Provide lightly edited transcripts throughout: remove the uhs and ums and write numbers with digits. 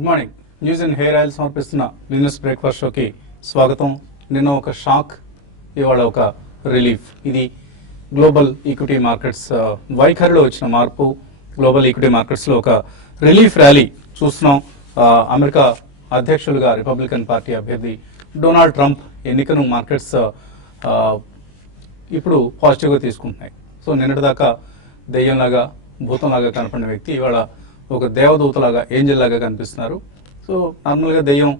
Good morning. News and hair oil సమర్పిస్తున్న business breakfast షోకి స్వాగతం. నిన్న ఒక షాక్, ఇవాళ ఒక రిలీఫ్. ఇది గ్లోబల్ ఈక్విటీ మార్కెట్స్ వైఖరిలో వచ్చిన మార్పు. గ్లోబల్ ఈక్విటీ మార్కెట్స్లో ఒక రిలీఫ్ ర్యాలీ చూస్తున్నాం. అమెరికా అధ్యక్షులుగా రిపబ్లికన్ పార్టీ అభ్యర్థి డొనాల్డ్ ట్రంప్ ఎన్నికను మార్కెట్స్ ఇప్పుడు పాజిటివ్గా తీసుకుంటున్నాయి. సో నిన్నటిదాకా దెయ్యంలాగా భూతంలాగా కనపడిన వ్యక్తి ఇవాళ ఒక దేవదూతలాగా ఏంజల్ లాగా కనిపిస్తున్నారు. సో నార్మల్గా దెయ్యం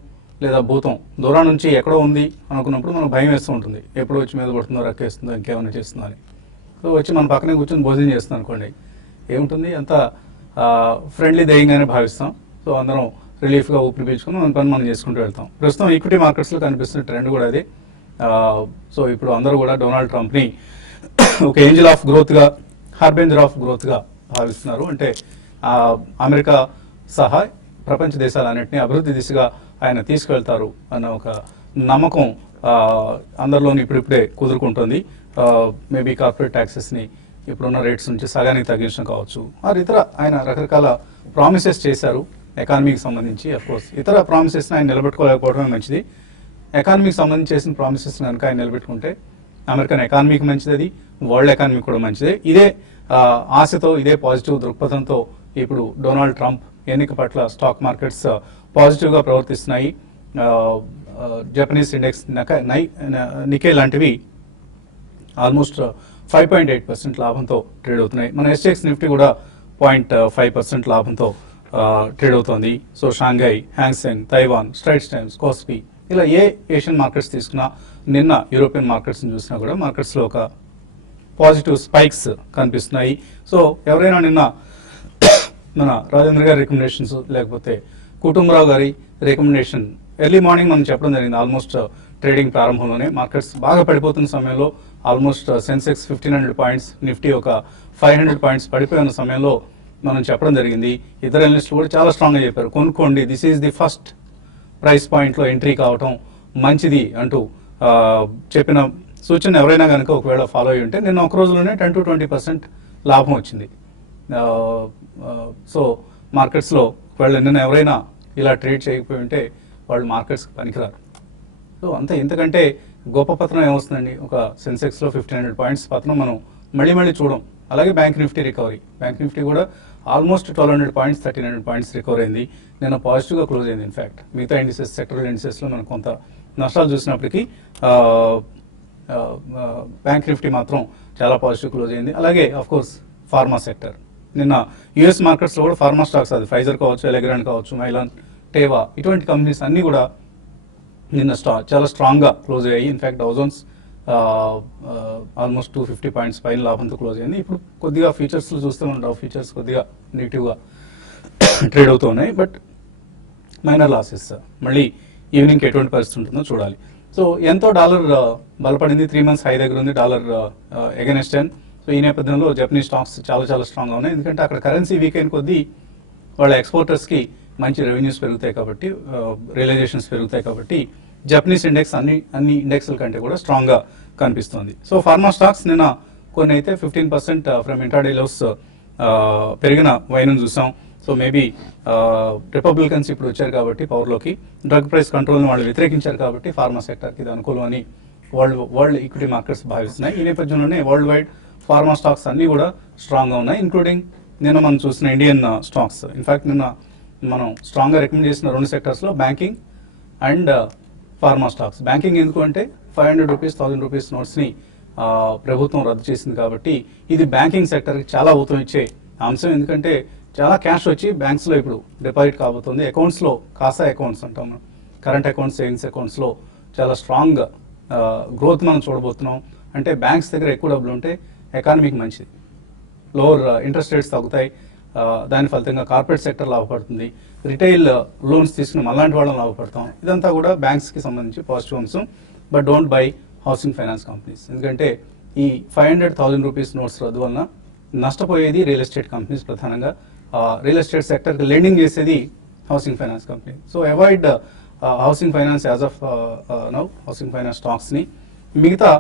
లేదా భూతం దూరం నుంచి ఎక్కడో ఉంది అనుకున్నప్పుడు మనకు భయం వేస్తూ ఉంటుంది. ఎప్పుడు వచ్చి మీద కొడుతుందో, రక్కేస్తుందో, ఇంకేమైనా చేస్తుందో అని. సో వచ్చి మన పక్కనే కూర్చొని భోజనం చేస్తుంది అనుకోండి, ఏముంటుంది, అంత ఫ్రెండ్లీ దెయ్యంగానే భావిస్తాం. సో అందరం రిలీఫ్గా ఊపిరి పీల్చుకుని మన పని మనం చేసుకుంటూ వెళ్తాం. ప్రస్తుతం ఈక్విటీ మార్కెట్స్లో కనిపిస్తున్న ట్రెండ్ కూడా అదే. సో ఇప్పుడు అందరూ కూడా డొనాల్డ్ ట్రంప్ని ఒక ఏంజల్ ఆఫ్ గ్రోత్గా, హార్బెంజర్ ఆఫ్ గ్రోత్గా భావిస్తున్నారు. అంటే అమెరికా సహా ప్రపంచ దేశాలన్నింటినీ అభివృద్ధి దిశగా ఆయన తీసుకెళ్తారు అన్న ఒక నమ్మకం అందరిలోని ఇప్పుడిప్పుడే కుదురుకుంటుంది. మేబీ కార్పొరేట్ ట్యాక్సెస్ని ఇప్పుడున్న రేట్స్ నుంచి సగానికి తగ్గించడం కావచ్చు, మరి ఇతర ఆయన రకరకాల ప్రామిసెస్ చేశారు ఎకానమీకి సంబంధించి. అఫ్కోర్స్ ఇతర ప్రామిసెస్ని ఆయన నిలబెట్టుకోలేకపోవడమే మంచిది. ఎకానమీకి సంబంధించి చేసిన ప్రామిసెస్ కనుక ఆయన నిలబెట్టుకుంటే అమెరికన్ ఎకానమీకి మంచిది, అది వరల్డ్ ఎకానమీ కూడా మంచిదే. ఇదే ఆశతో, ఇదే పాజిటివ్ దృక్పథంతో ఇప్పుడు డొనాల్డ్ ట్రంప్ ఎన్నిక పట్ల స్టాక్ మార్కెట్స్ పాజిటివ్గా ప్రవర్తిస్తున్నాయి. జపనీస్ ఇండెక్స్ నికే లాంటివి ఆల్మోస్ట్ 5.8% లాభంతో ట్రేడ్ అవుతున్నాయి. మన ఎస్టెక్స్ నిఫ్టీ కూడా 0.5% లాభంతో ట్రేడ్ అవుతోంది. So Shanghai, Hang Seng, Taiwan, Strides times, KOSPI, ఇలా ఏ ఏషియన్ మార్కెట్స్ తీసుకున్నా, నిన్న యూరోపియన్ మార్కెట్స్ని చూసినా కూడా మార్కెట్స్లో ఒక పాజిటివ్ స్పైక్స్ కనిపిస్తున్నాయి. సో ఎవరైనా నిన్న మన రాజేంద్ర గారి రికమెండేషన్స్ లేకపోతే కుటుంబరావు గారి రికమెండేషన్ ఎర్లీ మార్నింగ్ మనం చెప్పడం జరిగింది. ఆల్మోస్ట్ ట్రేడింగ్ ప్రారంభంలోనే మార్కెట్స్ బాగా పడిపోతున్న సమయంలో ఆల్మోస్ట్ సెన్సెక్స్ 1500 పాయింట్స్, నిఫ్టీ ఒక 500 పాయింట్స్ పడిపోయిన సమయంలో మనం చెప్పడం జరిగింది. ఇతర అనలిస్టులు కూడా చాలా స్ట్రాంగ్గా చెప్పారు, కొనుక్కోండి, this is the first price పాయింట్లో ఎంట్రీ కావటం మంచిది అంటూ చెప్పిన సూచన ఎవరైనా కనుక ఒకవేళ ఫాలో అయ్యి ఉంటే నిన్న ఒక రోజులోనే 10 to 20% లాభం వచ్చింది. సో మార్కెట్స్లో ఒకవేళ నిన్న ఎవరైనా ఇలా ట్రేడ్ చేయకపోయి ఉంటే వాళ్ళు మార్కెట్స్కి పనికిరారు. సో అంతే, ఇంతకంటే గొప్ప పతనం ఏమొస్తుందండి? ఒక సెన్సెక్స్లో 1500 పాయింట్స్ పతనం మనం మళ్ళీ చూడం. అలాగే bank Nifty recovery, bank Nifty కూడా ఆల్మోస్ట్ 1200 పాయింట్స్, 1300 పాయింట్స్ రికవర్ అయింది. నిన్న పాజిటివ్గా క్లోజ్ అయింది. ఇన్ఫ్యాక్ట్ మిగతా ఇండిసెస్, సెక్టరల్ ఇండిసెస్లో మనం కొంత నష్టాలు చూసినప్పటికీ బ్యాంక్ నిఫ్టీ మాత్రం చాలా పాజిటివ్ క్లోజ్ అయింది. అలాగే కోర్స్ ఫార్మా సెక్టర్, నిన్న యూఎస్ మార్కెట్స్లో కూడా ఫార్మా స్టాక్స్, అది ఫైజర్ కావచ్చు, ఎలెగ్రాండ్ కావచ్చు, మైలాన్, టేవా, ఇటువంటి కంపెనీస్ అన్నీ కూడా నిన్న చాలా స్ట్రాంగ్గా క్లోజ్ అయ్యాయి. In fact Dow Jones almost 250 points పైన లాభంతో క్లోజ్ అయింది. ఇప్పుడు కొద్దిగా ఫ్యూచర్స్లో చూస్తే మనం డౌ ఫ్యూచర్స్ కొద్దిగా నెగిటివ్గా ట్రేడ్ అవుతూ ఉన్నాయి. But minor losses. మళ్ళీ ఈవినింగ్కి ఎటువంటి పరిస్థితి ఉంటుందో చూడాలి. సో ఎంతో డాలర్ బలపడింది, 3 months హై దగ్గర ఉంది డాలర్ ఎగెనెస్ట్ 10. సో ఈ నేపథ్యంలో జపనీస్ స్టాక్స్ చాలా స్ట్రాంగ్గా ఉన్నాయి. ఎందుకంటే అక్కడ కరెన్సీ వీక్ అయిన కొద్దీ వాళ్ళ ఎక్స్పోర్టర్స్కి మంచి రెవెన్యూస్ పెరుగుతాయి కాబట్టి, రియలైజేషన్స్ పెరుగుతాయి కాబట్టి జపనీస్ ఇండెక్స్ అన్ని ఇండెక్స్ల కంటే కూడా స్ట్రాంగ్గా కనిపిస్తుంది. సో ఫార్మా స్టాక్స్ నిన్న కొన్ని అయితే 15% ఫ్రమ్ ఇంట్రాడే లోస్ పెరిగిన వైనం చూసాం. సో మేబీ రిపబ్లికన్స్ ఇప్పుడు వచ్చారు కాబట్టి పవర్లోకి, డ్రగ్ ప్రైస్ కంట్రోల్ని వాళ్ళు వ్యతిరేకించారు కాబట్టి ఫార్మా సెక్టర్కి ఇది అనుకూలం అని వరల్డ్ ఈక్విటీ మార్కెట్స్ భావిస్తున్నాయి. ఈ నేపథ్యంలోనే వరల్డ్ వైడ్ ఫార్మా స్టాక్స్ అన్నీ కూడా స్ట్రాంగ్గా ఉన్నాయి, ఇంక్లూడింగ్ నిన్న మనం చూసిన ఇండియన్ స్టాక్స్. ఇన్ఫ్యాక్ట్ నిన్న మనం స్ట్రాంగ్గా రికమెండ్ చేసిన 2 సెక్టర్స్లో banking and pharma stocks. Banking ఎందుకు అంటే 500 రూపీస్, 1000 రూపీస్ నోట్స్ని ప్రభుత్వం రద్దు చేసింది కాబట్టి ఇది బ్యాంకింగ్ సెక్టర్కి చాలా ఊతం ఇచ్చే అంశం. ఎందుకంటే చాలా క్యాష్ వచ్చి బ్యాంక్స్లో ఇప్పుడు డిపాజిట్ కాబోతుంది. అకౌంట్స్లో, కాసా అకౌంట్స్ అంటాం మనం, కరెంట్ అకౌంట్స్, సేవింగ్స్ అకౌంట్స్లో చాలా స్ట్రాంగ్ గ్రోత్ మనం చూడబోతున్నాం. అంటే బ్యాంక్స్ దగ్గర ఎక్కువ డబ్బులు ఉంటే ఎకానమీకి మంచిది, లోవర్ ఇంట్రెస్ట్ రేట్స్ తగ్గుతాయి, దాని ఫలితంగా కార్పొరేట్ సెక్టర్ లాభపడుతుంది, రిటైల్ లోన్స్ తీసుకుని మళ్ళాంటి వాళ్ళని లాభపడతాం. ఇదంతా కూడా బ్యాంక్స్కి సంబంధించి పాజిటివ్ అంశం. But don't buy housing finance companies, ఎందుకంటే ఈ 500,000 రూపీస్ నోట్స్ రద్దు వలన నష్టపోయేది రియల్ ఎస్టేట్ కంపెనీస్. ప్రధానంగా రియల్ ఎస్టేట్ సెక్టర్కి లెండింగ్ చేసేది housing finance company. So avoid housing finance as of now, housing finance స్టాక్స్ని. మిగతా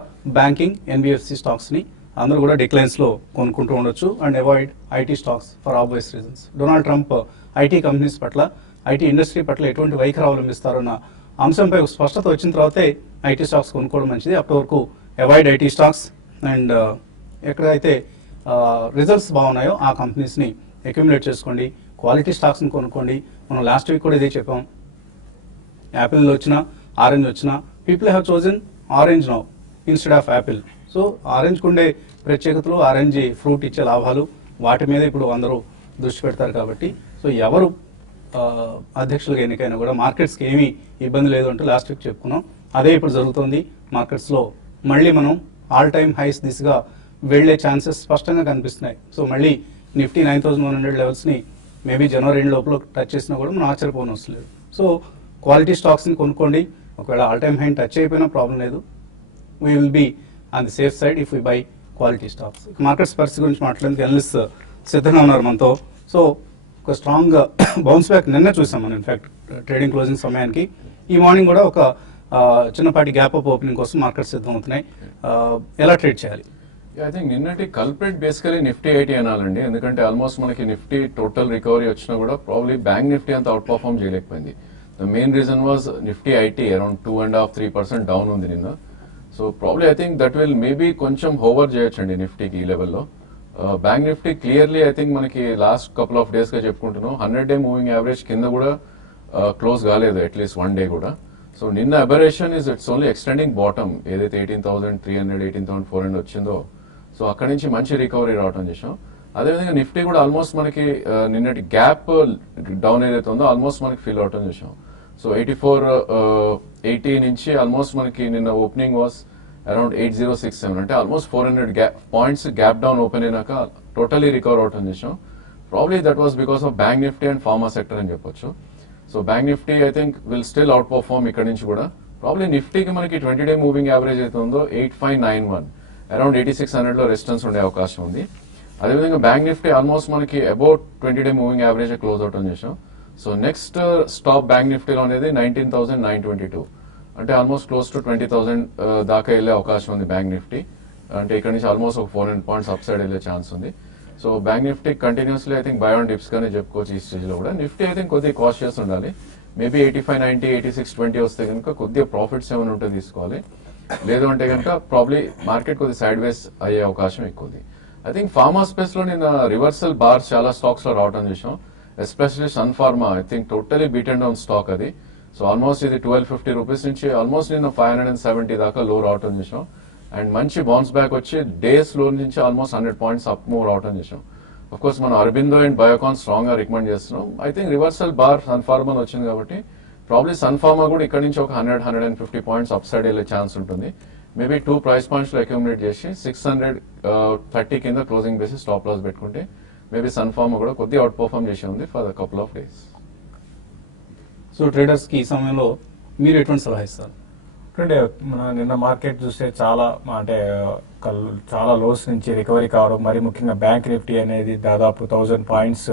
బ్యాంకింగ్, ఎన్బిఎఫ్సి స్టాక్స్ని అందరూ కూడా డిక్లైన్స్లో కొనుక్కుంటూ ఉండొచ్చు. And avoid IT stocks for obvious reasons. Donald Trump IT companies పట్ల ఐటీ ఇండస్ట్రీ పట్ల ఎటువంటి వైఖరి అవలంబిస్తారన్న అంశంపై ఒక స్పష్టత వచ్చిన తర్వాతే ఐటీ స్టాక్స్ కొనుక్కోవడం మంచిది. అప్పటి వరకు అవాయిడ్ ఐటీ స్టాక్స్ అండ్ ఎక్కడైతే రిజల్ట్స్ బాగున్నాయో ఆ కంపెనీస్ని అక్యుములేట్ చేసుకోండి. క్వాలిటీ స్టాక్స్ని కొనుక్కోండి. మనం లాస్ట్ వీక్ కూడా ఇదే చెప్పాం. యాపిల్ వచ్చినా ఆరెంజ్ వచ్చినా people have chosen orange now instead of apple. So ఆరెంజ్కి ఉండే ప్రత్యేకతలు, ఆరెంజ్ ఫ్రూట్ ఇచ్చే లాభాలు, వాటి మీద ఇప్పుడు అందరూ దృష్టి పెడతారు. కాబట్టి సో ఎవరు అధ్యక్షులుగా ఎన్నికైనా కూడా మార్కెట్స్కి ఏమీ ఇబ్బంది లేదు అంటూ లాస్ట్ వీక్ చెప్పుకున్నాం. అదే ఇప్పుడు జరుగుతోంది. మార్కెట్స్లో మళ్ళీ మనం ఆల్ టైమ్ హైస్ దిశగా వెళ్లే ఛాన్సెస్ స్పష్టంగా కనిపిస్తున్నాయి. సో మళ్ళీ నిఫ్టీ 9100 లెవెల్స్ని మేబీ జనవరి ఎండ్ లోపల టచ్ చేసినా కూడా మనం ఆశ్చర్యపోనవసరం లేదు. సో క్వాలిటీ స్టాక్స్ని కొనుక్కోండి. ఒకవేళ ఆల్ టైమ్ హై టచ్ అయిపోయినా ప్రాబ్లం లేదు. We will be on the safe side if we buy quality stocks. Markets పరిస్థితి గురించి మాట్లాడేందుకు అనలిస్ట్ సిద్ధంగా ఉన్నారు మనతో. సో ఒక స్ట్రాంగ్ బౌన్స్ బ్యాక్ నిన్న చూసాం మనం. ఇన్ఫాక్ట్ ట్రేడింగ్ క్లోజింగ్ సమయానికి ఈ మార్నింగ్ కూడా ఒక చిన్నపాటి గ్యాప్ అప్ ఓపెనింగ్ కోసం మార్కెట్స్ సిద్ధం అవుతున్నాయి. ఎలా ట్రేడ్ చేయాలి? ఐ థింక్ నిన్నటి కల్ప్రిట్ బేసికలీ నిఫ్టీ 80 అనాలండి. ఎందుకంటే ఆల్మోస్ట్ మనకి నిఫ్టీ టోటల్ రికవరీ వచ్చినా కూడా ప్రాబ్లీ బ్యాంక్ నిఫ్టీ అంత అవుట్ పర్ఫార్మ్ చేయలేకపోయింది. The main reason was Nifty IT around 2.5-3% down ఉంది నిన్న. So probably I think that will maybe కొంచెం హోవర్ చేయొచ్చండి నిఫ్టీకి ఈ లెవెల్లో. Bank Nifty clearly I think మనకి లాస్ట్ కపుల్ ఆఫ్ డేస్ గా చెప్పుకుంటున్నాం 100-day మూవింగ్ యావరేజ్ కింద కూడా క్లోజ్ కాలేదు అట్లీస్ట్ 1 day కూడా. సో నిన్న aberration is it's only extending bottom ఏదైతే 18,300 18,400 వచ్చిందో. సో అక్కడ నుంచి మంచి రికవరీ రావడం చేసాం. అదేవిధంగా నిఫ్టీ కూడా ఆల్మోస్ట్ మనకి నిన్నటి గ్యాప్ డౌన్ ఏదైతే ఉందో ఆల్మోస్ట్ మనకి ఫిల్ అవటం చేసాం. సో 8480 నుంచి ఆల్మోస్ట్ మనకి నిన్న ఓపెనింగ్ వాస్ అరౌండ్ 8067, అంటే almost 400 points gap down open అయినాక టోటలీ రికవర్ అవటం చేసాం. Probably that was because of bank Nifty and pharma sector అని చెప్పొచ్చు. So bank Nifty I think will still out perform ఇక్కడ నుంచి కూడా. ప్రాబ్లీ నిఫ్టీకి మనకి 20-day మూవింగ్ యావరేజ్ అయితే ఉందో 8591 అరౌండ్ 8600 రెసిస్టెన్స్ ఉండే అవకాశం ఉంది. అదేవిధంగా బ్యాంక్ నిఫ్టీ ఆల్మోస్ట్ మనకి about 20-day moving average close out చేసాం. సో నెక్స్ట్ స్టాప్ బ్యాంక్ నిఫ్టీలో అనేది 19,922, అంటే ఆల్మోస్ట్ క్లోజ్ టు 20,000 దాకా వెళ్ళే అవకాశం ఉంది బ్యాంక్ నిఫ్టీ. అంటే ఇక్కడ నుంచి ఆల్మోస్ట్ ఒక 400 పాయింట్స్ అప్ సైడ్ వెళ్ళే ఛాన్స్ ఉంది. So bank Nifty continuously I think by on dips గానే చెప్పుకోవచ్చు ఈ స్టేజ్ లో కూడా. నిఫ్టీ ఐ థింక్ కొద్దిగా కాషియస్ ఉండాలి. మేబీ 8590 8620 వస్తే కనుక కొద్దిగా ప్రాఫిట్స్ ఏమైనా ఉంటే తీసుకోవాలి. లేదు అంటే కనుక ప్రాబ్లీ మార్కెట్ కొద్దిగా సైడ్ వేస్ అయ్యే అవకాశం ఎక్కువ ఉంది. ఐ థింక్ ఫార్మా స్పేస్ లో నిన్న రివర్సల్ బార్స్ చాలా స్టాక్స్ లో రావడం చూసాం. Especially Sun Pharma I think totally beat and down stock అది. సో ఆల్మోస్ట్ ఇది 1250 రూపీస్ నుంచి ఆల్మోస్ట్ నిన్న 570 దాకా లో రావటం చూసాం. అండ్ మంచి బౌన్స్ బ్యాక్ వచ్చి డేస్ లో నుంచి ఆల్మోస్ట్ 100 పాయింట్స్ అప్ మూవ్ రావటం చూసాం. అఫ్ కోర్స్ మనం అరబిందో అండ్ బయోకాన్ స్ట్రాంగ్ గా రికమెండ్ చేస్తున్నాం. I think reversal bar Sun Pharma వచ్చింది కాబట్టి ప్రాబ్లీ సన్ ఫార్మా కూడా ఇక్కడ నుంచి ఒక 100-150 పాయింట్స్ అప్ సైడ్ వెళ్ళే ఛాన్స్ ఉంటుంది. మేబీ 2 ప్రైస్ పాయింట్స్ లో అక్యూములేట్ చేసి 630 కింద క్లోజింగ్ బేసి స్టాప్ లాస్ పెట్టుకుంటే మేబీ సన్ ఫార్మా కూడా కొద్దిగా అవుట్ పర్ఫార్మ్ చేసి ఉంది for the couple of days. So traders కి ఈ సమయంలో మీరు ఎటువంటి సలహా ఇస్తారు? అంటే నిన్న మార్కెట్ చూస్తే చాలా అంటే చాలా లోస్ నుంచి రికవరీ కావడం, మరి ముఖ్యంగా బ్యాంక్ నిఫ్టీ అనేది దాదాపు 1000 పాయింట్స్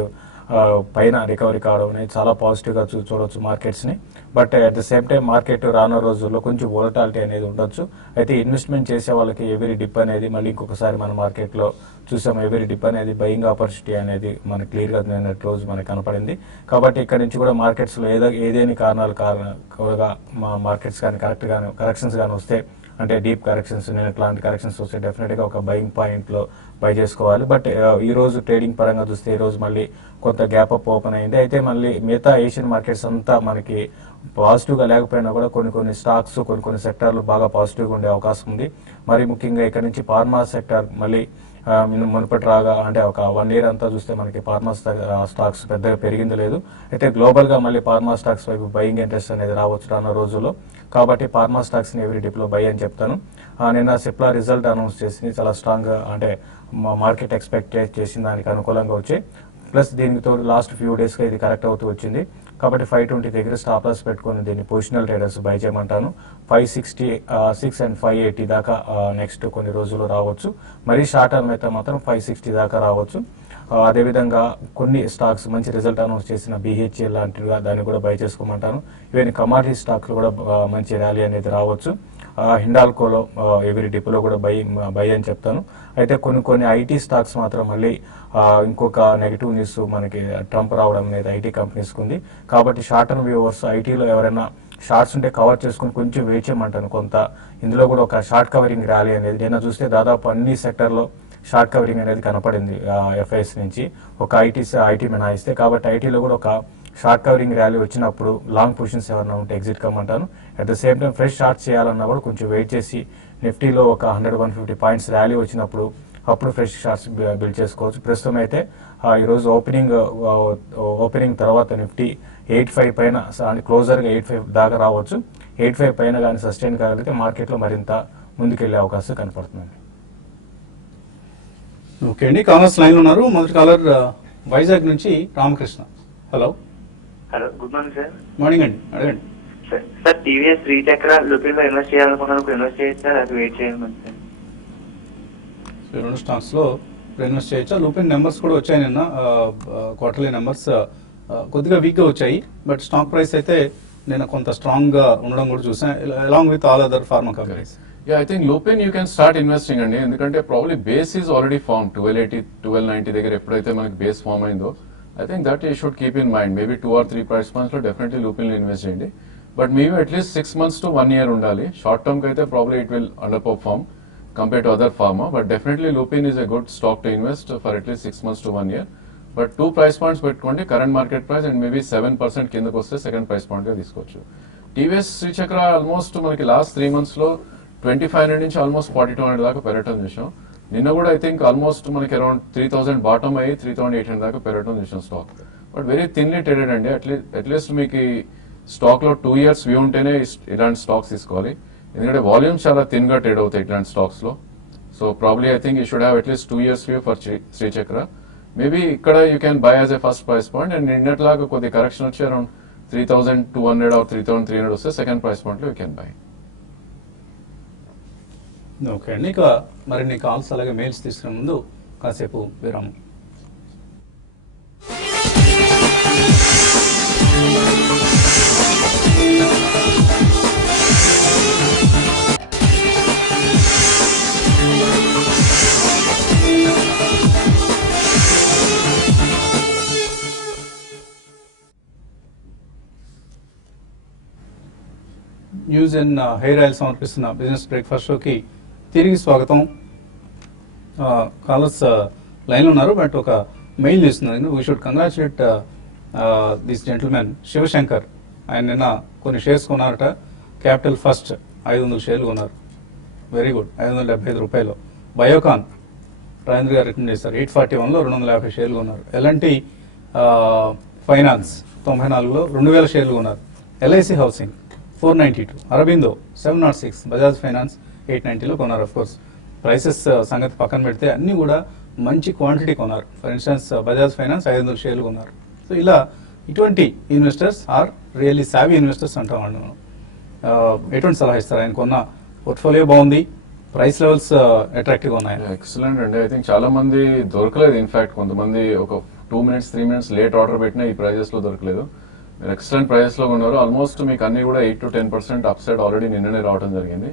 పైన రికవరీ కావడం అనేది చాలా పాజిటివ్గా చూడవచ్చు మార్కెట్స్ని. But at the same time market రానున్న రోజుల్లో కొంచెం వోలటాలిటీ అనేది ఉండొచ్చు. అయితే ఇన్వెస్ట్మెంట్ చేసే వాళ్ళకి ఎవరీ డిప్ అనేది మళ్ళీ ఇంకొకసారి మన మార్కెట్లో చూసాం. ఎవరీ డిప్ అనేది బయింగ్ ఆపర్చునిటీ అనేది మనకి క్లియర్గా నిన్న రోజు మనకు కనపడింది. కాబట్టి ఇక్కడ నుంచి కూడా మార్కెట్స్లో ఏదేని కారణాలుగా మా మార్కెట్స్ కానీ కరెక్షన్స్ కానీ వస్తే, అంటే డీప్ కరెక్షన్స్ ఇట్లాంటి కరెక్షన్స్ వస్తే డెఫినెట్గా ఒక బయింగ్ పాయింట్లో బై చేసుకోవాలి. బట్ ఈ రోజు ట్రేడింగ్ పరంగా చూస్తే ఈ రోజు మళ్ళీ కొంత గ్యాప్ అప్ ఓపెన్ అయింది. అయితే మళ్ళీ మిగతా ఏషియన్ మార్కెట్స్ అంతా మనకి పాజిటివ్గా లేకపోయినా కూడా కొన్ని స్టాక్స్ కొన్ని సెక్టార్లు బాగా పాజిటివ్గా ఉండే అవకాశం ఉంది. మరి ముఖ్యంగా ఇక్కడ నుంచి ఫార్మా సెక్టార్ మళ్ళీ మునుపటి రాగా అంటే ఒక 1 year అంతా చూస్తే మనకి ఫార్మా స్టాక్స్ పెద్దగా పెరిగింది లేదు. అయితే గ్లోబల్గా మళ్ళీ ఫార్మా స్టాక్స్ వైపు బయింగ్ ఇంట్రెస్ట్ అనేది రావచ్చు రానున్న రోజుల్లో. కాబట్టి ఫార్మా స్టాక్స్ని ఎవరీ డిప్లో బై అని చెప్తాను. నిన్న సిప్లా రిజల్ట్ అనౌన్స్ చేసింది, చాలా స్ట్రాంగ్ అంటే మార్కెట్ ఎక్స్పెక్ట్ చేసిన దానికి అనుకూలంగా వచ్చాయి. ప్లస్ దీనితో లాస్ట్ ఫ్యూ డేస్గా ఇది కరెక్ట్ అవుతూ వచ్చింది. కాబట్టి 520 దగ్గర స్టాప్ లాస్ పెట్టుకుని దీన్ని పొజిషనల్ ట్రేడర్స్ బై చేయమంటాను. 566 అండ్ 580 దాకా నెక్స్ట్ కొన్ని రోజుల్లో రావచ్చు. మరీ షార్ట్ టర్మ్ అయితే మాత్రం 560 దాకా రావచ్చు. అదేవిధంగా కొన్ని స్టాక్స్ మంచి రిజల్ట్ అనౌన్స్ చేసిన BHEL లాంటివి దాన్ని కూడా బై చేసుకోమంటాను. ఈవెన్ కమాడిటీ స్టాక్లు కూడా మంచి ర్యాలీ అనేది రావచ్చు. హిండాల్కోలో ఎవరి డిపోలో కూడా బై అని చెప్తాను. అయితే కొన్ని ఐటీ స్టాక్స్ మాత్రం మళ్ళీ ఇంకొక నెగిటివ్ న్యూస్ మనకి ట్రంప్ రావడం అనేది ఐటీ కంపెనీస్కి ఉంది. కాబట్టి షార్ట్ టర్మ్ వ్యూవర్స్ ఐటీలో ఎవరైనా షార్ట్స్ ఉంటే కవర్ చేసుకుని కొంచెం వెయిట్ చేయమంటాను. కొంత ఇందులో కూడా ఒక షార్ట్ కవరింగ్ ర్యాలీ అనేది నిన్న చూస్తే దాదాపు అన్ని సెక్టర్లో షార్ట్ కవరింగ్ అనేది కనపడింది FIS నుంచి, ఒక ఐటీ మినహాయిస్తే. కాబట్టి ఐటీలో కూడా ఒక షార్ట్ కవరింగ్ ర్యాలీ వచ్చినప్పుడు లాంగ్ పొజిషన్స్ ఎవరైనా ఉంటే ఎగ్జిట్ కమ్మంటాను. At the same time fresh short చేయాలన్నా కూడా కొంచెం వెయిట్ చేసి నిఫ్టీలో ఒక 100-150 పాయింట్స్ ర్యాలీ వచ్చినప్పుడు అప్పుడు ఫ్రెష్ షార్ట్స్ బిల్డ్ చేసుకోవచ్చు. ప్రస్తుతం అయితే ఈరోజు ఓపెనింగ్ తర్వాత నిఫ్టీ 85 పైన క్లోజర్గా 85 దాకా రావచ్చు. 85 పైన కానీ సస్టైన్ కాగలిగితే మార్కెట్లో మరింత ముందుకెళ్లే అవకాశం కనపడుతుందండి. ఓకే అండి, కాలర్స్ లైన్ ఉన్నారు. మొదటి కాలర్ వైజాగ్ నుంచి Ramakrishna. Hello good morning sir. Morning అండి, అడగండి. సార్ TVS శ్రీచక్ర లుపిన్ లో ఇన్వెస్ట్ చేయాలనుకున్నాను, ఇన్వెస్ట్ చేయొచ్చు సార్, అది వెయిట్ చేయాలి సార్. సో ఈ రెండు స్టాక్స్ లో ఇన్వెస్ట్ చేయొచ్చా? లూపిన్ నెంబర్స్ కూడా వచ్చాయి నిన్న, క్వార్టర్లీ నెంబర్స్ కొద్దిగా వీక్ గా వచ్చాయి. బట్ స్టాక్ ప్రైస్ అయితే నేను కొంత స్ట్రాంగ్ గా ఉండడం కూడా చూసాను, along with all other pharma companies. I think Lupin you can start investing అండి, ఎందుకంటే probably base is already form 1280 1290 దగ్గర ఎప్పుడైతే మనకి బేస్ ఫార్మ్ అయిందో I think that you should keep in mind. Maybe 2 or 3 price points లో definitely Lupin లో invest చేయండి. But మేము అట్లీస్ట్ 6 months to 1 year ఉండాలి. షార్ట్ టర్మ్ కి అయితే probably it will under perform compare to other pharma. But definitely Lupin is a good stock to invest for at least 6 months to 1 year. But 2 price points పెట్టుకోండి, current market price and maybe 7% కిందకు వస్తే second price point గా తీసుకోవచ్చు. TVS Srichakra almost మనకి last 3 months లో 2500 నుంచి almost 4200 దాకా పెరగటం చూసాం. నిన్న కూడా ఐ థింక్ ఆల్మోస్ట్ మనకి అరౌండ్ 3000 బాటమ్ అయ్యి 3800 దాకా పెరగటం చూసాం stock. But very thinly traded అండి. అట్లీస్ట్ మీకు స్టాక్ లో 2 years వ్యూ ఉంటేనే ఇలాంటి స్టాక్స్ తీసుకోవాలి, ఎందుకంటే వాల్యూమ్స్ చాలా థిన్ గా ట్రేడ్ అవుతాయి ఇట్లాంటి స్టాక్స్ లో. So probably I think you should have at least 2 years view for Srichakra. Maybe ఇక్కడ you can buy as a first price point and నిన్నట్లాగా కొద్ది కరెక్షన్ వచ్చి అరౌండ్ 3200 or 3300 వస్తే సెకండ్ ప్రైస్ పాయింట్ లో యూ క్యాన్ బై. ఓకే అండి, ఇక మరిన్ని calls అలాగే మెయిల్స్ తీసుకునే ముందు కాసేపు విరామం. న్యూస్ అండ్ హెయిర్ ఆయిల్ సమర్పిస్తున్న బిజినెస్ బ్రేక్ఫాస్ట్ షోకి తిరిగి స్వాగతం. కాలర్స్ లైన్లో ఉన్నారు, బట్ ఒక మెయిల్ తీస్తున్నారు. We should congratulate this gentlemen Shivashankar. ఆయన నిన్న కొన్ని షేర్స్ కొన్నారట. క్యాపిటల్ ఫస్ట్ 500 షేర్లు కొన్నారు. వెరీ గుడ్, 575 రూపాయలు. బయోకాన్ రాజేంద్ర గారు రికమెండ్ చేశారు, 841లో 250 షేర్లు కొన్నారు. ఎల్ఎన్టీ ఫైనాన్స్ 94లో 2000 షేర్లు కొన్నారు. LIC housing 492, Aurobindo 706, Bajaj finance 890లో కొన్నారు. ఆఫ్ కోర్స్ ప్రైసెస్ సంగతి పక్కన పెడితే అన్ని కూడా మంచి క్వాంటిటీ కొన్నారు. ఫర్ ఇన్స్టెన్స్ బజాజ్ ఫైనాన్స్ 500 షేర్లు కొన్నారు. సో ఇలా ఇటువంటి investors are really savvy investors అంటామండి మనం. ఎటువంటి సలహా ఇస్తారు? ఆయన కొన్న పోర్ట్ఫోలియో బాగుంది, ప్రైస్ లెవెల్స్ అట్రాక్టివ్గా ఉన్నాయి. ఎక్సలెంట్ అండి. ఐ థింక్ చాలా మంది దొరకలేదు. ఇన్ఫాక్ట్ కొంతమంది ఒక 2 minutes 3 minutes లేట్ ఆర్డర్ పెట్టినా ఈ ప్రైజెస్ లో దొరకలేదు. మీరు ఎక్సలెంట్ ప్రైజెస్ లో ఉన్నారు. ఆల్మోస్ట్ మీకు అన్ని కూడా 8 to 10% అప్ సైడ్ ఆల్రెడీ నిన్ననే రావడం జరిగింది.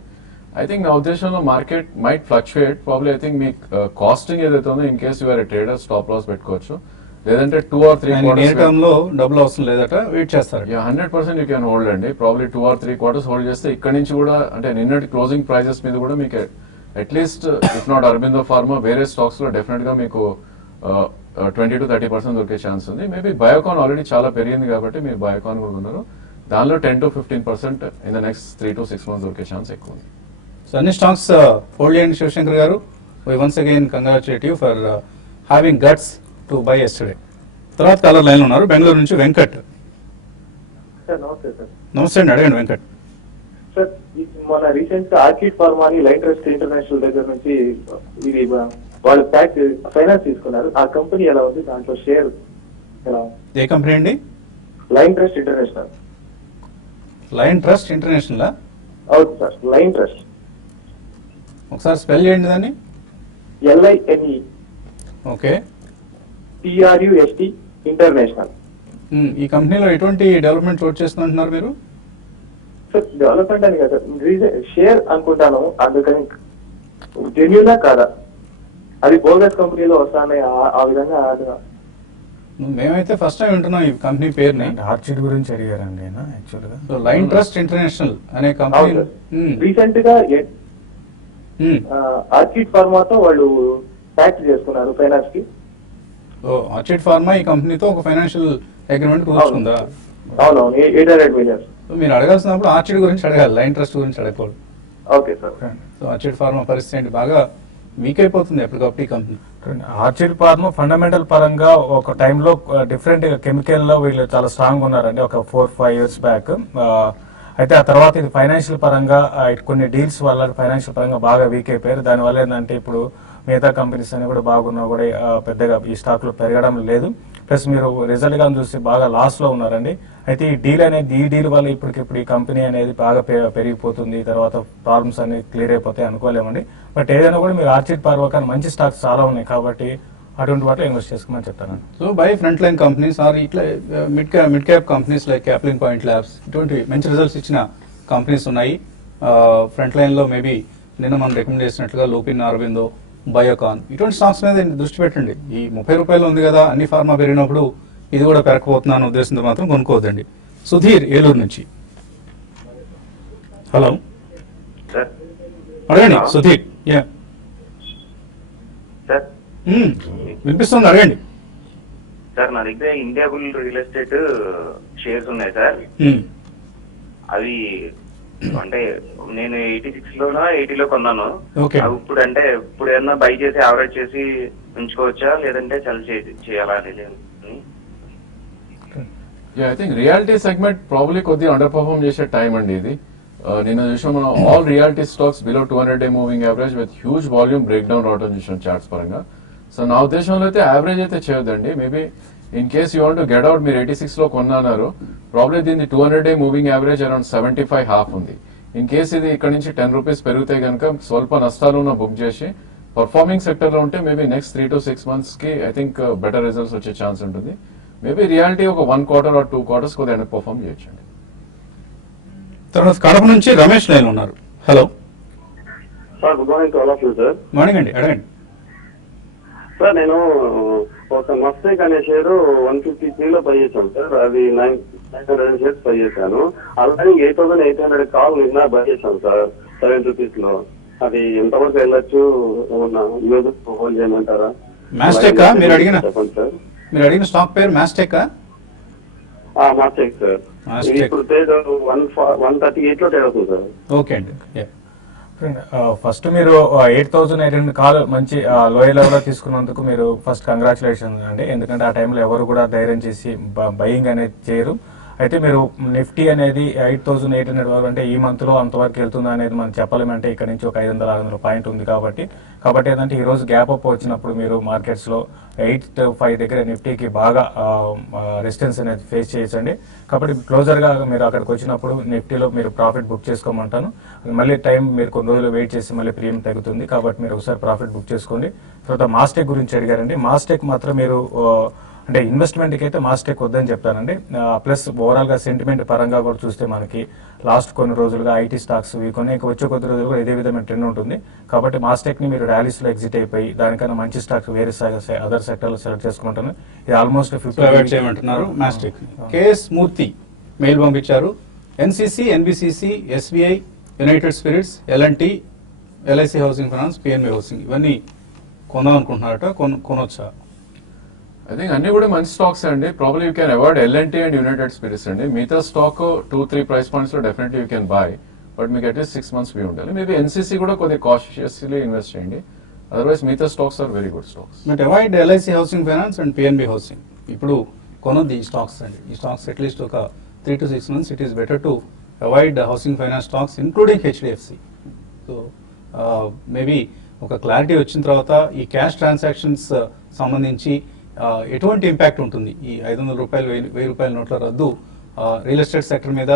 ఐ థింక్ నా ఉద్దేశంలో market might fluctuate. Probably I think మీ కాస్టింగ్ ఏదైతే ఉందో in case you're trader stop loss పెట్టుకోవచ్చు. లేదంటే 2 or 3 quarters లో డబుల్ అవసరం లేదట, వెయిట్ చేస్తారు. 100% యూ క్యాన్ హోల్డ్ అండి. ప్రాబ్లీ 2 or 3 quarters హోల్డ్ చేస్తే ఇక్కడ నుంచి కూడా అంటే నిన్నటి క్లోజింగ్ ప్రైజెస్ మీద కూడా మీకు at least if not Aurobindo pharma వేరే స్టాక్స్ లో డెఫినెట్ గా మీకు 20 to 30% దొరికే ఛాన్స్ ఉంది. మేబీ బయోకాన్ ఆల్రెడీ చాలా పెరిగింది కాబట్టి మీరు బయోకాన్ కూడా ఉన్నారు. దానిలో 10 to 15% in the next 3 to 6 months దొరికే ఛాన్స్ ఎక్కువ ఉంది. సో అన్ని స్టాక్స్ హోల్డ్ చేయండి శివశంకర్ గారు. We once again congratulate you for having guts to buy yesterday. తర్వాత కాలర్ లైన్ ఉన్నారు, బెంగళూరు నుంచి వెంకట్. సార్ నమస్తే సార్. నమస్తే అండి, అడగండి వెంకట్. సార్ మన రీసెంట్ గా ఆర్కిడ్ ఫార్మా అని లైన్ ట్రస్ట్ ఇంటర్నేషనల్ దగ్గర నుంచి ఇది వాళ్ళు ప్యాక్ ఫైనాన్స్ తీసుకున్నారు. ఆ కంపెనీ ఎలా ఉంది, దాంట్లో షేర్ ఎలా ఉంది? ఏ కంపెనీ అండి? Line trust international. Line trust international? అవును సార్, లైన్ ట్రస్ట్. ఒకసారి స్పెల్ చేయండి దాన్ని. LINE. ఓకే. TRUST international. ఈ కంపెనీలో ఎటువంటి డెవలప్మెంట్ చోటు చేస్తుందంటున్నారు మీరు? సార్ డెవలప్మెంట్ అని కదా షేర్ అనుకుంటాను, అందుకని జెన్యునా కాదా, అది బోగస్ కంపెనీలో వస్తానే ఆ విధంగా మేమైతే ఫస్ట్ టైం వింటున్నాం ఈ కంపెనీ పేరుని. ఆర్చిడ్ గురించి అడిగారండి ఆయన యాక్చువల్గా. సో లైన్ ట్రస్ట్ ఇంటర్నేషనల్ అనే కంపెనీ రీసెంట్ గా ఆర్చిడ్ ఫార్మాతో వాళ్ళు ప్యాక్ చేసుకున్నారు ఫైనాన్స్ కి. ఆర్చిడ్ ఫార్మా ఈ కంపెనీతో ఒక ఫైనాన్షియల్ అగ్రిమెంట్ కుదుర్చుకుందా? అవునవును, 800 million. సో మీరు అడగాల్సినప్పుడు ఆర్చిడ్ గురించి అడగాలి, లైన్ ట్రస్ట్ గురించి అడగకూడదు. Okay sir. So orchid pharma పరిస్థితి ఏంటి? బాగా వీక్ అయిపోతుంది ఎప్పటికప్పుడు ఈ కంపెనీ. ఆర్చిడ్ ఫార్మా ఫండమెంటల్ పరంగా ఒక టైంలో డిఫరెంట్ కెమికల్ లో వీళ్ళు చాలా స్ట్రాంగ్ ఉన్నారండి, ఒక 4-5 years బ్యాక్. అయితే ఆ తర్వాత ఇది ఫైనాన్షియల్ పరంగా కొన్ని డీల్స్ వల్ల ఫైనాన్షియల్ పరంగా బాగా వీక్ అయిపోయారు. దానివల్ల ఏంటంటే ఇప్పుడు మిగతా కంపెనీస్ అన్ని కూడా బాగున్నా కూడా పెద్దగా ఈ స్టాక్ లో పెరగడం లేదు. ప్లస్ మీరు రిజల్ట్ గా చూసి బాగా లాస్ లో ఉన్నారండి. అయితే ఈ డీల్ వల్ల ఇప్పటికిప్పుడు ఈ కంపెనీ అనేది బాగా పెరిగిపోతుంది, తర్వాత ప్రాబ్లమ్స్ అన్ని క్లియర్ అయిపోతాయి అనుకోలేమండి. బట్ ఏదైనా కూడా మీరు ఆర్చిడ్ ఫార్మా కానీ మంచి స్టాక్స్ చాలా ఉన్నాయి కాబట్టి అటువంటి వాటిలో ఇన్వెస్ట్ చేసుకోమని చెప్తాను. So buy front line companies or ఇట్లా mid cap companies like Caplin Point Labs ఇటువంటి మంచి రిజల్ట్స్ ఇచ్చిన కంపెనీస్ ఉన్నాయి. ఫ్రంట్ లైన్ లో మేబీ నిన్న మనం రికమెండ్ చేసినట్లుగా లూపిన్, అరవిందో, బయోకాన్ ఇటువంటి స్టాక్స్ మీద దృష్టి పెట్టండి. ఈ 30 రూపాయలు ఉంది కదా, అన్ని ఫార్మా పెరిగినప్పుడు ఇది కూడా పెరగబోతున్నా అనే ఉద్దేశంతో మాత్రం కొనుక్కోవద్దండి. సుధీర్ ఏలూరు నుంచి. Hello sir. అడగండి సుధీర్. సార్ వినిపిస్తుంది, అడగండి. సార్ నా దగ్గర India bull real estate shares ఉన్నాయి సార్. అవి అంటే నేను 86 లోనో 80లో కొన్నాను. Okay. అవి ఇప్పుడు ఏమన్నా బై చేసి యావరేజ్ చేసి ఉంచుకోవచ్చా లేదంటే చేయాలా అనేది? I think reality segment probably కొద్దిగా అండర్ పర్ఫార్మ్ చేసే టైం అండి ఇది. నిన్న చూసాం మనం all reality stocks below 200-day moving average with huge volume break down రావడం చూసాం చార్ట్స్ పరంగా. సో నా ఉద్దేశంలో అయితే యావరేజ్ అయితే చేయొద్దండి. Maybe in case you want to get out, మీరు 86 లో కొన్నారు, ప్రాబ్లీ దీన్ని 200-day moving average around 75 half ఉంది. ఇన్ కేస్ ఇది ఇక్కడ నుంచి 10 రూపీస్ పెరిగితే కనుక స్వల్ప నష్టాలు ఉన్న బుక్ చేసి పర్ఫార్మింగ్ సెక్టర్ లో ఉంటే మేబీ నెక్స్ట్ 3 to 6 months కి ఐ థింక్ బెటర్ రిజల్ట్స్ వచ్చే ఛాన్స్ ఉంటుంది. మేబీ రియాలిటీ ఒక 1 quarter or 2 quarters కొద్దిగా ఎండ్ పర్ఫార్మ్ చేయొచ్చండి. తర్వాత కడప నుంచి రమేష్ లైన్ ఉన్నారు. Hello sir, good morning to all of you sir. Morning అండి, అడగండి. సార్ నేను ఒక మస్టేక్ అనే షేర్ 153 లో పై చేశాను సార్. అది 900 షేర్స్ పై చేశాను. అలాగే 8800 కాల్ నిన్న బై చేశాను సార్ 7 రూపీస్ లో. అది ఎంతవరకు వెళ్ళొచ్చు, ఏమన్నా ఈరోజు హోల్డ్ చేయమంటారా? మాస్టెక్ మీరు అడిగిన చెప్పండి సార్. మీరు అడిగిన స్టాక్ పేరు మాస్టెక్? మస్టేక్ సార్. Mastec. ఇది ఇప్పుడు ట్రేడ్ 138 లో ట్రేడ్ అవుతుంది సార్. ఓకే అండి. ఫస్ట్ మీరు 8800 కాల్ మంచి లోయర్ లెవెల్ లో తీసుకున్నందుకు మీరు ఫస్ట్ కంగ్రాచులేషన్ అండి. ఎందుకంటే ఆ టైంలో ఎవరు కూడా ధైర్యం చేసి బయింగ్ అనేది చేయరు. అయితే మీరు నిఫ్టీ అనేది 8800 వరకు అంటే ఈ మంత్ లో అంతవరకు వెళ్తుందా అనేది మనం చెప్పలేమంటే ఇక్కడ నుంచి ఒక 500-600 పాయింట్ ఉంది కాబట్టి ఏంటంటే ఈ రోజు గ్యాప్ అప్ వచ్చినప్పుడు మీరు మార్కెట్స్ లో 85 దగ్గర నిఫ్టీకి బాగా రెసిస్టెన్స్ అనేది ఫేస్ చేయొచ్చండి. కాబట్టి క్లోజర్ గా మీరు అక్కడికి వచ్చినప్పుడు నిఫ్టీలో మీరు ప్రాఫిట్ బుక్ చేసుకోమంటాను. మళ్ళీ టైం మీరు కొన్ని రోజులు వెయిట్ చేసి మళ్ళీ ప్రీమియం తగ్గుతుంది కాబట్టి మీరు ఒకసారి ప్రాఫిట్ బుక్ చేసుకోండి. తర్వాత మాస్టెక్ గురించి అడిగారండి. మాస్టెక్ మాత్రం మీరు అంటే ఇన్వెస్ట్మెంట్ కి అయితే మాస్టెక్ వద్దని చెప్తానండి. ప్లస్ ఓవరాల్ గా సెంటిమెంట్ పరంగా కూడా చూస్తే మనకి లాస్ట్ కొన్ని రోజులుగా ఐటీ స్టాక్స్ వీకొని ఇంకా వచ్చే కొద్ది రోజులు కూడా ఇదే విధమైన ట్రెండ్ ఉంటుంది. కాబట్టి మాస్టెక్ ని మీరు ర్యాలీస్ లో ఎగ్జిట్ అయిపోయి దానికన్నా మంచి స్టాక్స్ వేరే అదర్ సెక్టర్ లో సెలెక్ట్ చేసుకుంటాను. ఇది ఆల్మోస్ట్ 50 చేయమంటున్నారు మాస్టెక్. కేఎస్ మూర్తి మెయిల్ పంపించారు. NCC, NBCC, SBI, United Spirits, LNT, LIC housing finance, PNB housing ఇవన్నీ కొందాం అనుకుంటున్నారట, కొనొచ్చా? ఐ థింక్ అన్ని కూడా మంచి స్టాక్స్ అండి. Probably you can avoid LNT and United Spirits అండి. మిగతా స్టాక్ 2-3 ప్రైస్ పాయింట్స్ లో definitely you can buy, but మీకు అట్లీస్ట్ 6 months వ్యూ ఉండాలి. మేబీ ఎన్సీసీ కూడా కొద్దిగా కాషియస్లీ ఇన్వెస్ట్ చేయండి. అదర్వైజ్ మిగతా stocks are very good stocks. But avoid LIC housing finance and PNB housing. ఇప్పుడు కొనొద్దు ఈ స్టాక్స్ అండి. ఈ స్టాక్స్ అట్లీస్ట్ ఒక 3 to 6 months it is better to avoid housing finance stocks including HDFC. So maybe ఒక clarity వచ్చిన తర్వాత ఈ క్యాష్ ట్రాన్సాక్షన్స్ సంబంధించి ఎటువంటి ఇంపాక్ట్ ఉంటుంది, ఈ 500 రూపాయలు 1000 రూపాయల నోట్ల రద్దు రియల్ ఎస్టేట్ సెక్టర్ మీద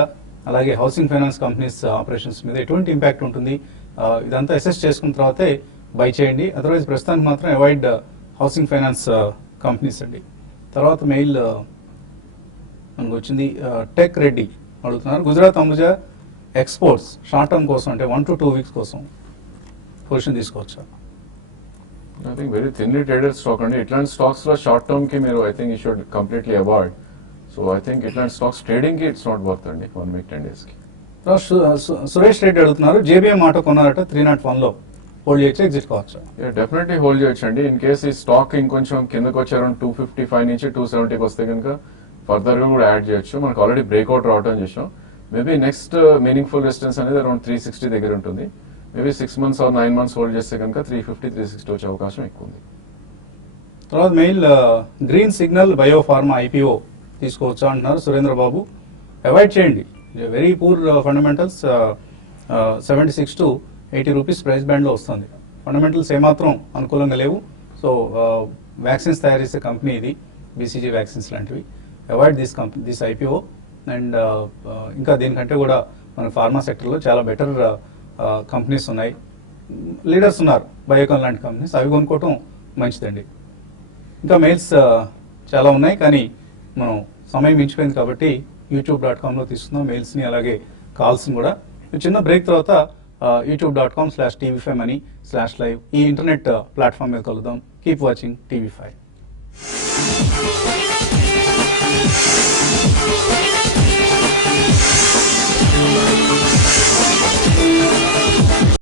అలాగే హౌసింగ్ ఫైనాన్స్ కంపెనీస్ ఆపరేషన్స్ మీద ఎటువంటి ఇంపాక్ట్ ఉంటుంది, ఇదంతా అసెస్ చేసుకున్న తర్వాతే బై చేయండి. అదర్వైజ్ ప్రస్తుతానికి మాత్రం అవాయిడ్ హౌసింగ్ ఫైనాన్స్ కంపెనీస్ అండి. తర్వాత మెయిల్ మనకు వచ్చింది టెక్ రెడ్డి అడుగుతున్నారు, Gujarat Ambuja exports short term కోసం అంటే 1 to 2 weeks కోసం పొజిషన్ తీసుకోవచ్చా? I think very thinly traded stock అండి. ఇట్లాంటి స్టాక్స్ లో షార్ట్ టర్మ్ కి మీరు I think you should completely avoid. So I think ఇట్లాంటి స్టాక్స్ ట్రేడింగ్ కి ఇట్స్ నాట్ వర్త్ అండి 1 week 10 days కి. సురేష్ రెడ్డి అడుగుతున్నారు, JBM ఆటో కొన్నారట 301లో హోల్డ్ చేయొచ్చు, ఎగ్జిట్ కావచ్చా? డెఫినెట్లీ హోల్డ్ చేయొచ్చు అండి. ఇన్ కేస్ ఈ స్టాక్ ఇంకొంచెం కిందకి వచ్చి అరౌండ్ 255 నుంచి 270కి వస్తే కనుక ఫర్దర్ గా కూడా యాడ్ చేయొచ్చు. మనకు ఆల్రెడీ బ్రేక్అవుట్ రావడం చేసాం. మేబీ నెక్స్ట్ మీనింగ్ఫుల్ రెసిస్టెన్స్ అనేది అరౌండ్ 360 దగ్గర ఉంటుంది. Maybe 6 months or 9 months hold చేస్తే కనుక 350, 360 వచ్చే అవకాశం ఎక్కువ ఉంది. తర్వాత mail green signal biopharma IPO తీసుకోవచ్చా అంటున్నారు సురేంద్ర బాబు. అవాయిడ్ చేయండి, very poor fundamentals. 76 to 80 rupees price బ్యాండ్లో వస్తుంది. ఫండమెంటల్స్ ఏమాత్రం అనుకూలంగా లేవు. సో వ్యాక్సిన్స్ తయారు చేసే కంపెనీ ఇది, BCG వ్యాక్సిన్స్ లాంటివి. Avoid this IPO. అండ్ ఇంకా దీనికంటే కూడా మన ఫార్మా సెక్టర్లో చాలా బెటర్ కంపెనీస్ ఉన్నాయి, లీడర్స్ ఉన్నారు, బయోకాన్ లాంటి కంపెనీస్, అవి కొనుక్కోవటం మంచిదండి. ఇంకా మెయిల్స్ చాలా ఉన్నాయి కానీ మనం సమయం మించిపోయింది కాబట్టి youtube.com లో తీసుకుందాం మెయిల్స్ని, అలాగే కాల్స్ని కూడా. చిన్న బ్రేక్ తర్వాత youtube.com/tv5money/live ఈ ఇంటర్నెట్ ప్లాట్ఫామ్ మీద కలుద్దాం. Keep watching TV5.